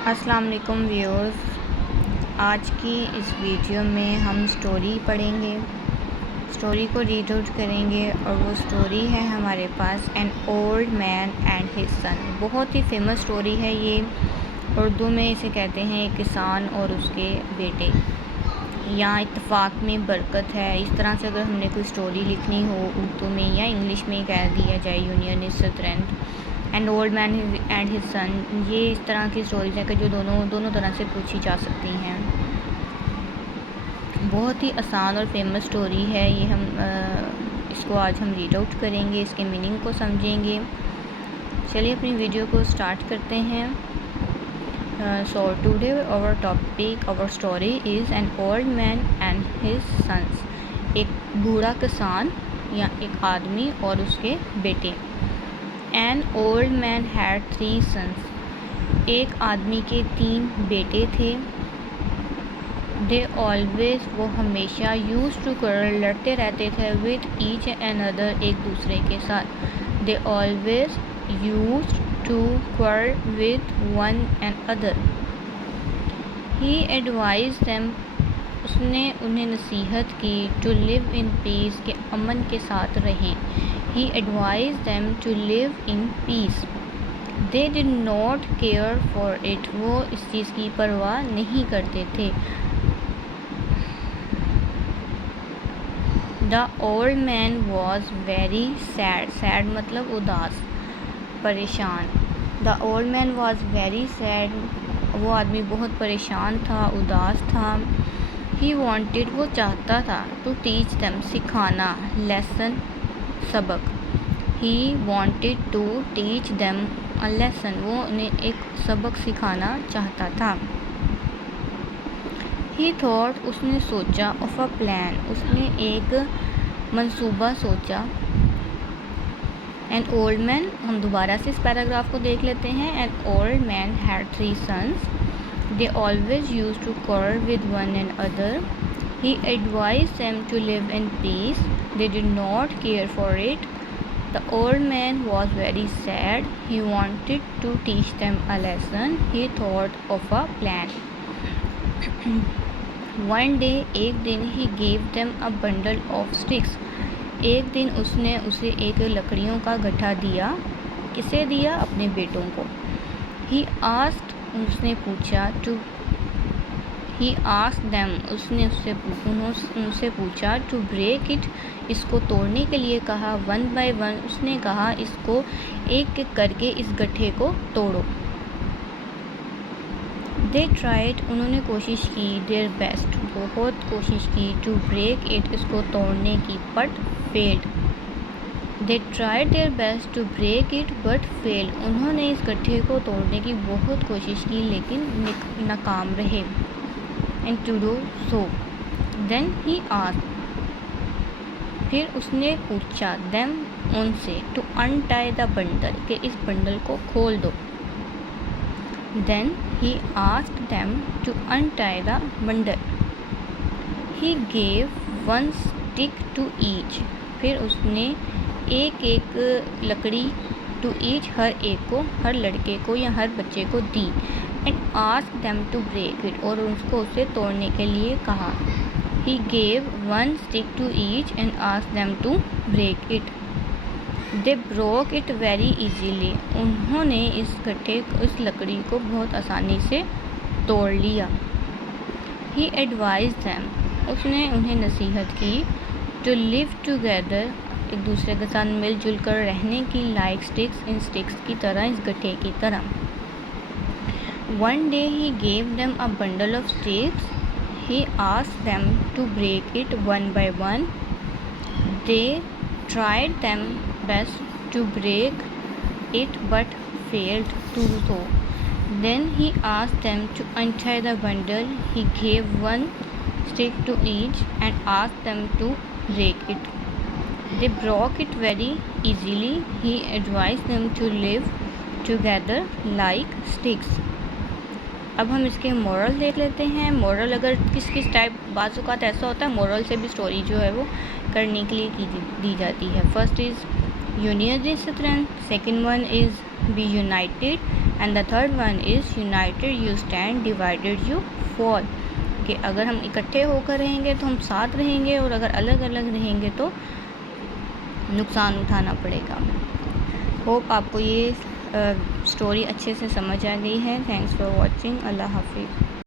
अस्सलाम वालेकुम व्यूअर्स, आज की इस वीडियो में हम स्टोरी पढ़ेंगे, स्टोरी को रीड आउट करेंगे और वो स्टोरी है हमारे पास an old man and his son. बहुत ही फेमस स्टोरी है ये। उर्दू में इसे कहते हैं एक किसान और उसके बेटे, या इत्तेफाक में बरकत है। इस तरह से अगर हमने कोई स्टोरी लिखनी हो उर्दू में या इंग्लिश में कह दिया जाए, union is strength and old man and his सन, ये इस तरह की स्टोरीज हैं कि जो दोनों तरह से पूछी जा सकती हैं। बहुत ही आसान और फेमस स्टोरी है ये। हम इसको आज हम रीड आउट करेंगे, इसके मीनिंग को समझेंगे। चलिए अपनी वीडियो को स्टार्ट करते हैं। So today our story is an old man and his sons. एक बूढ़ा किसान या एक आदमी और उसके बेटे। An old man had 3 sons. एक आदमी के 3 बेटे थे। They always, वो हमेशा used to quarrel, लड़ते रहते थे with each another, एक दूसरे के साथ। They always used to quarrel with one another. He advised them, उसने उन्हें नसीहत की to live in peace, के अमन के साथ रहें। He advised them to live in peace. They did not care for it. वो इस चीज़ की परवाह नहीं करते थे। The old man was very sad. Sad मतलब उदास, परेशान। The old man was very sad. वो आदमी बहुत परेशान था, उदास था। He wanted, वो चाहता था to teach them, सिखाना, lesson, सबक। He wanted to teach them a lesson. वो उन्हें एक सबक सिखाना चाहता था। He thought, उसने सोचा, of a plan, उसने एक मंसूबा सोचा। An old man, हम दोबारा से इस पैराग्राफ को देख लेते हैं। An old man had 3 sons. They always used to quarrel with one another. He advised them to live in peace. They did not care for it. The old man was very sad. He wanted to teach them a lesson. He thought of a plan. One day, एक दिन, he gave them a bundle of sticks. एक दिन उसने उसे एक लकड़ियों का गट्ठा दिया। किसे दिया? अपने बेटों को। He asked, उसने पूछा He asked them, उसने उनसे पूछा to break it, इसको तोड़ने के लिए कहा। One by one, उसने कहा इसको एक एक करके इस गट्ठे को तोड़ो। They tried, उन्होंने कोशिश की। Their best, बहुत कोशिश की। To break it, इसको तोड़ने की। But failed. They tried their best to break it but failed. उन्होंने इस गट्ठे को तोड़ने की बहुत कोशिश की लेकिन नाकाम रहे। And to do so, then he asked, फिर उसने पूछा them, उनसे to untie the bundle, कि इस बंडल को खोल दो। Then he asked them to untie the bundle. He gave one stick to each. फिर उसने एक एक लकड़ी to each, हर एक को, हर लड़के को या हर बच्चे को दी। And asked them to break it, और उसको उसे तोड़ने के लिए कहा। He gave one stick to each and asked them to break it. They broke it very easily. उन्होंने इस लकड़ी को बहुत आसानी से तोड़ लिया। He advised them, उसने उन्हें नसीहत की to live together, एक दूसरे के साथ मिलजुल कर रहने की, like sticks, इन sticks की तरह, इस गट्ठे की तरह। One day he gave them a bundle of sticks. He asked them to break it one by one. They tried their best to break it but failed to do so. Then he asked them to untie the bundle. He gave one stick to each and asked them to break it. They broke it very easily. He advised them to live together like sticks. अब हम इसके moral देख लेते हैं। Moral अगर किस type, बाज़ औक़ात ऐसा होता है मोरल से भी स्टोरी जो है वो करने के लिए दी जाती है। First is union is strength, second one is be united and the third one is united you stand, divided you fall, कि अगर हम इकट्ठे होकर रहेंगे तो हम साथ रहेंगे, और अगर अलग अलग रहेंगे तो नुकसान उठाना पड़ेगा। होप आपको ये स्टोरी अच्छे से समझ आ गई है। Thanks for watching. अल्लाह हाफिज़।